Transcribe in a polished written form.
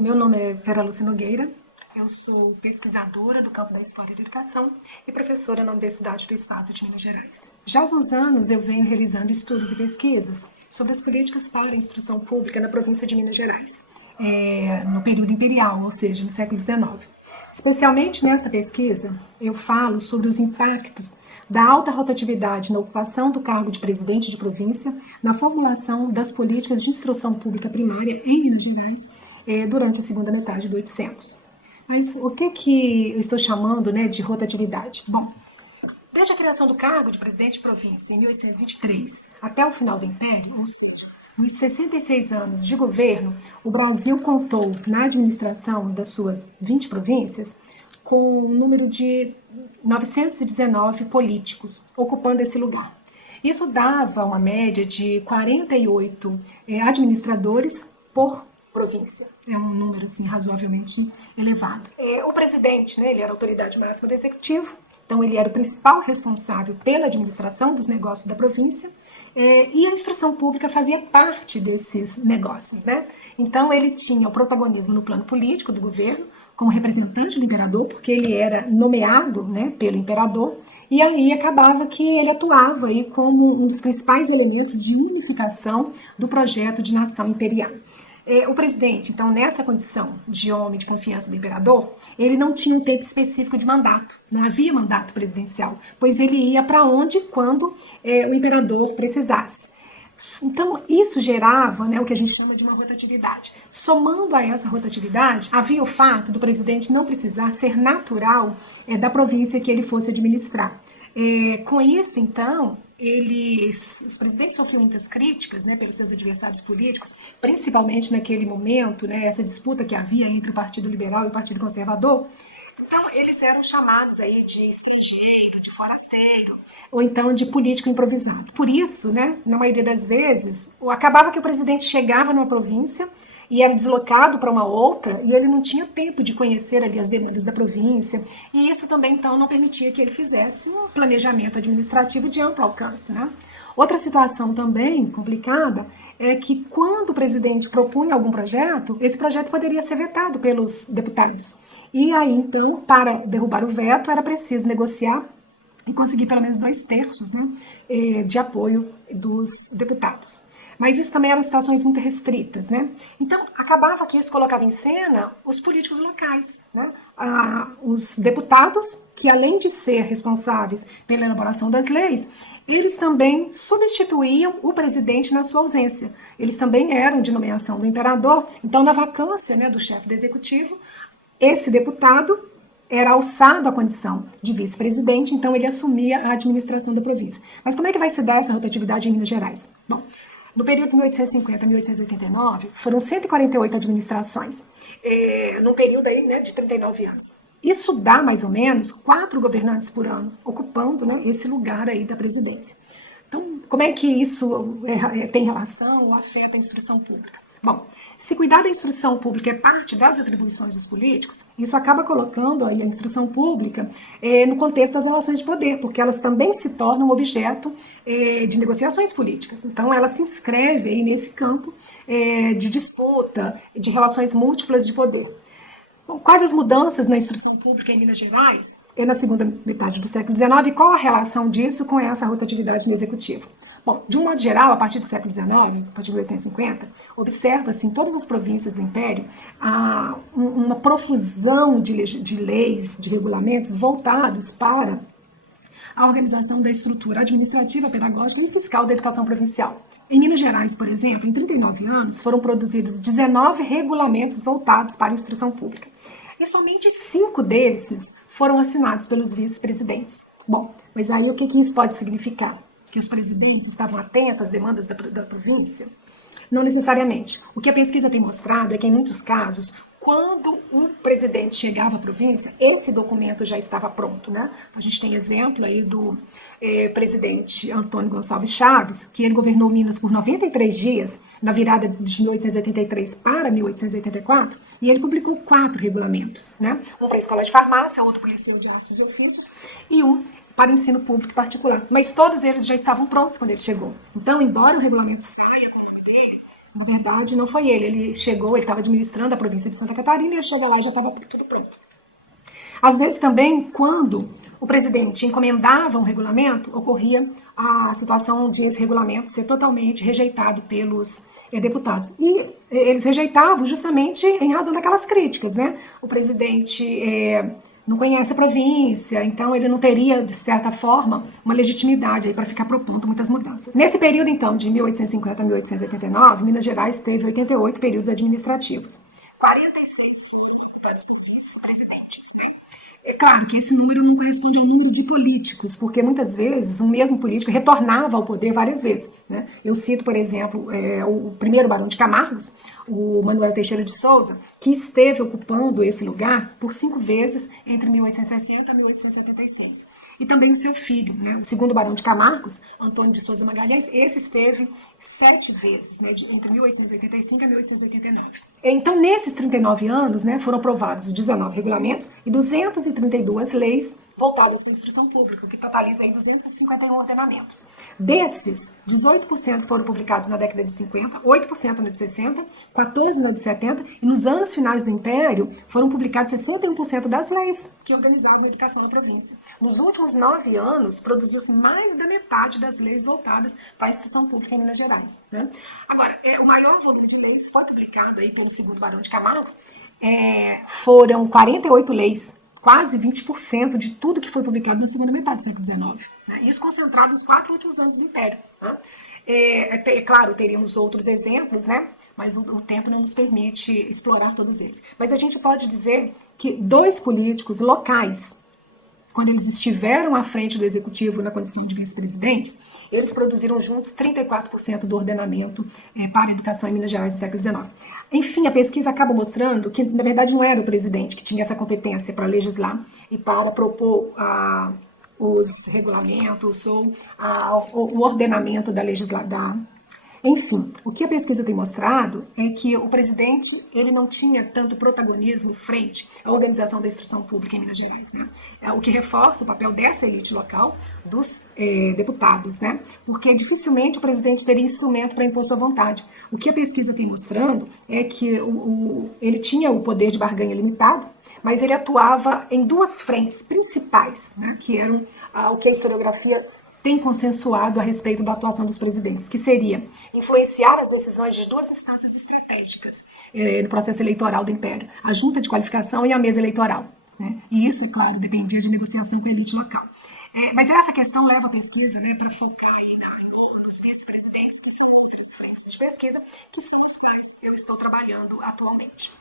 meu nome é Vera Lúcia Nogueira, eu sou pesquisadora do campo da História da Educação e professora na Universidade do Estado de Minas Gerais. Já há alguns anos eu venho realizando estudos e pesquisas sobre as políticas para a instrução pública na província de Minas Gerais, no período imperial, ou seja, no século XIX. Especialmente nessa pesquisa, eu falo sobre os impactos da alta rotatividade na ocupação do cargo de presidente de província, na formulação das políticas de instrução pública primária em Minas Gerais durante a segunda metade do 800. Mas o que eu estou chamando, de rotatividade? Bom, desde a criação do cargo de presidente de província em 1823 até o final do Império, ou seja, nos 66 anos de governo, o Brasil contou na administração das suas 20 províncias com um número de 919 políticos ocupando esse lugar. Isso dava uma média de 48 administradores por província. É um número assim, razoavelmente elevado. O presidente, ele era a autoridade máxima do executivo, então ele era o principal responsável pela administração dos negócios da província, e a instrução pública fazia parte desses negócios. Então ele tinha o protagonismo no plano político do governo, como representante do imperador, porque ele era nomeado pelo imperador, e aí acabava que ele atuava aí como um dos principais elementos de unificação do projeto de nação imperial. O presidente, então, nessa condição de homem de confiança do imperador, ele não tinha um tempo específico de mandato, não havia mandato presidencial, pois ele ia para onde e quando o imperador precisasse. Então, isso gerava o que a gente chama de uma rotatividade. Somando a essa rotatividade, havia o fato do presidente não precisar ser natural da província que ele fosse administrar. Com isso, então, os presidentes sofriam muitas críticas pelos seus adversários políticos, principalmente naquele momento, essa disputa que havia entre o Partido Liberal e o Partido Conservador. Então, eles eram chamados aí de estrangeiro, de forasteiro, ou então de político improvisado. Por isso, na maioria das vezes, acabava que o presidente chegava numa província e era deslocado para uma outra, e ele não tinha tempo de conhecer ali as demandas da província, e isso também, então, não permitia que ele fizesse um planejamento administrativo de amplo alcance. Outra situação também complicada é que quando o presidente propunha algum projeto, esse projeto poderia ser vetado pelos deputados. E aí, então, para derrubar o veto, era preciso negociar e conseguir pelo menos 2/3 de apoio dos deputados. Mas isso também eram situações muito restritas. Então, acabava que isso colocava em cena os políticos locais, os deputados, que além de ser responsáveis pela elaboração das leis, eles também substituíam o presidente na sua ausência. Eles também eram de nomeação do imperador, então na vacância do chefe do executivo, esse deputado era alçado à condição de vice-presidente, então ele assumia a administração da província. Mas como é que vai se dar essa rotatividade em Minas Gerais? Bom, no período de 1850 a 1889, foram 148 administrações, num período aí, de 39 anos. Isso dá mais ou menos 4 governantes por ano, ocupando esse lugar aí da presidência. Então, como é que isso tem relação ou afeta a instrução pública? Bom, se cuidar da instrução pública é parte das atribuições dos políticos, isso acaba colocando aí a instrução pública no contexto das relações de poder, porque elas também se tornam objeto de negociações políticas. Então, ela se inscreve aí nesse campo de disputa, de relações múltiplas de poder. Bom, quais as mudanças na instrução pública em Minas Gerais e na segunda metade do século XIX e qual a relação disso com essa rotatividade no executivo? Bom, de um modo geral, a partir do século XIX, a partir de 1850, observa-se em todas as províncias do Império uma profusão de leis, de regulamentos voltados para a organização da estrutura administrativa, pedagógica e fiscal da educação provincial. Em Minas Gerais, por exemplo, em 39 anos, foram produzidos 19 regulamentos voltados para a instrução pública. E somente 5 desses foram assinados pelos vice-presidentes. Bom, mas aí o que isso pode significar? Que os presidentes estavam atentos às demandas da província? Não necessariamente. O que a pesquisa tem mostrado é que, em muitos casos, quando o presidente chegava à província, esse documento já estava pronto. A gente tem exemplo aí do presidente Antônio Gonçalves Chaves, que ele governou Minas por 93 dias, na virada de 1883 para 1884, e ele publicou 4 regulamentos. Um para a Escola de Farmácia, outro para o Liceu de Artes e Ofícios, e um para o ensino público particular. Mas todos eles já estavam prontos quando ele chegou. Então, embora o regulamento saia com o nome dele, Na verdade, não foi ele. Ele chegou, ele estava administrando a província de Santa Catarina e ele chega lá e já estava tudo pronto. Às vezes também, quando o presidente encomendava um regulamento, ocorria a situação de esse regulamento ser totalmente rejeitado pelos deputados. E eles rejeitavam justamente em razão daquelas críticas, né? O presidente não conhece a província, então ele não teria, de certa forma, uma legitimidade para ficar propondo muitas mudanças. Nesse período, então, de 1850 a 1889, Minas Gerais teve 88 períodos administrativos. 46 vice-presidentes, né? É claro que esse número não corresponde ao número de políticos, porque muitas vezes o mesmo político retornava ao poder várias vezes. Né? Eu cito, por exemplo, o primeiro Barão de Camargos, o Manuel Teixeira de Souza, que esteve ocupando esse lugar por 5 vezes entre 1860 e 1876. E também o seu filho, né? O segundo Barão de Camargos, Antônio de Souza Magalhães, esse esteve 7 vezes, né? Entre 1885 e 1889. Então, nesses 39 anos, né, foram aprovados 19 regulamentos e 232 leis voltadas para a instrução pública, o que totaliza aí 251 ordenamentos. Desses, 18% foram publicados na década de 50, 8% na de 60, 14% na de 70, e nos anos finais do Império foram publicados 61% das leis que organizavam a educação na província. Nos últimos 9 anos, produziu-se mais da metade das leis voltadas para a instrução pública em Minas Gerais. Né? Agora, o maior volume de leis foi publicado aí pelo segundo Barão de Camargos, foram 48 leis, quase 20% de tudo que foi publicado na segunda metade do século XIX. Né? Isso concentrado nos 4 últimos anos do Império. Né? Claro, teríamos outros exemplos, né? Mas o tempo não nos permite explorar todos eles. Mas a gente pode dizer que 2 políticos locais, quando eles estiveram à frente do executivo na condição de vice-presidentes, eles produziram juntos 34% do ordenamento para a educação em Minas Gerais do século XIX. Enfim, a pesquisa acaba mostrando que, na verdade, não era o presidente que tinha essa competência para legislar e para propor os regulamentos ou o ordenamento da legislação. Enfim, o que a pesquisa tem mostrado é que o presidente ele não tinha tanto protagonismo frente à organização da instrução pública em Minas Gerais, né? O que reforça o papel dessa elite local, dos deputados, né? Porque dificilmente o presidente teria instrumento para impor sua vontade. O que a pesquisa tem mostrando é que ele tinha o poder de barganha limitado, mas ele atuava em 2 frentes principais, né? Que eram o que a historiografia tem consensuado a respeito da atuação dos presidentes, que seria influenciar as decisões de 2 instâncias estratégicas no processo eleitoral do Império, a junta de qualificação e a mesa eleitoral. Né? E isso, é claro, dependia de negociação com a elite local. Mas essa questão leva a pesquisa, né, para focar nos vice-presidentes, que são frentes de pesquisa, que são as quais eu estou trabalhando atualmente.